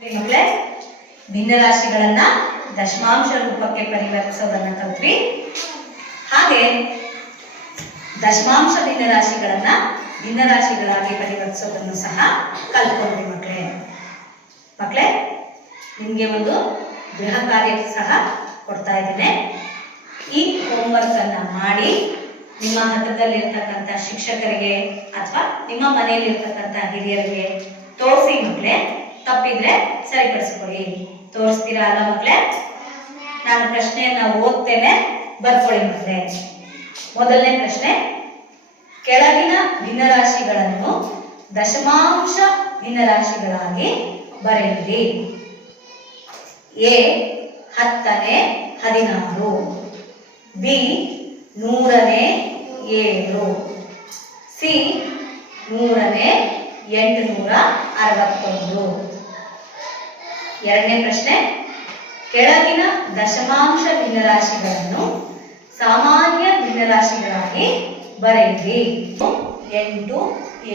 ಮಕ್ಕಳೇ, ಭಿನ್ನರಾಶಿಗಳನ್ನ ದಶಮಾಂಶ ರೂಪಕ್ಕೆ ಪರಿವರ್ತಿಸೋದನ್ನ ಕಲ್ತ್ವಿ. ಹಾಗೆ ದಶಮಾಂಶ ಭಿನ್ನರಾಶಿಗಳನ್ನ ಭಿನ್ನರಾಶಿಗಳಾಗಿ ಪರಿವರ್ತಿಸೋದನ್ನು ಸಹ ಕಲ್ತ್ಕೊಂಡ್ವಿ. ಮಕ್ಕಳೇ, ನಿಮಗೆ ಒಂದು ಗೃಹ ಕಾರ್ಯ ಸಹ ಕೊಡ್ತಾ ಇದ್ದೇನೆ. ಈ ಹೋಮ್ವರ್ಕ್ ಅನ್ನ ಮಾಡಿ ನಿಮ್ಮ ಹತ್ತಿರದಲ್ಲಿರ್ತಕ್ಕಂಥ ಶಿಕ್ಷಕರಿಗೆ ಅಥವಾ ನಿಮ್ಮ ಮನೆಯಲ್ಲಿರ್ತಕ್ಕಂಥ ಹಿರಿಯರಿಗೆ ತೋರಿಸಿ. ಮಕ್ಕಳೇ, ತಪ್ಪಿದ್ರೆ ಸರಿಪಡಿಸ್ಕೊಳ್ಳಿ. ತೋರಿಸ್ತೀರಾ ಅಲ್ಲ ಮಕ್ಕಳೇ? ನಾನು ಪ್ರಶ್ನೆಯನ್ನ ಓದ್ತೇನೆ, ಬರ್ಕೊಳ್ಳಿ ಮಕ್ಕಳೇ. ಮೊದಲನೇ ಪ್ರಶ್ನೆ, ಕೆಳಗಿನ ಭಿನ್ನರಾಶಿಗಳನ್ನು ದಶಮಾಂಶ ಭಿನ್ನರಾಶಿಗಳಾಗಿ ಬರೆಯಿರಿ. ಎ 10ನೇ 16, ಬಿ 100ನೇ 7, ಸಿ 100ನೇ 861. ಎರಡನೇ ಪ್ರಶ್ನೆ, ಕೆಳಗಿನ ದಶಮಾಂಶ ಭಿನ್ನರಾಶಿಗಳನ್ನು ಸಾಮಾನ್ಯ ಭಿನ್ನರಾಶಿಗಳಾಗಿ ಬರೆಯಿರಿ. 8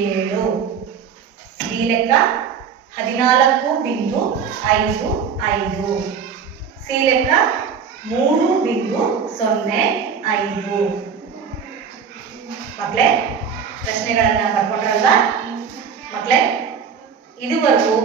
7, ಬಿ ಲೆಕ್ಕ 14.55, ಸಿ ಲೆಕ್ಕ 3.05. ಮಕ್ಕಳೇ, ಪ್ರಶ್ನೆಗಳನ್ನ ಬರ್ಕೊಂಡ್ರಲ್ವಾ? ಮಕ್ಕಳೇ, ಇದುವರೆಗೂ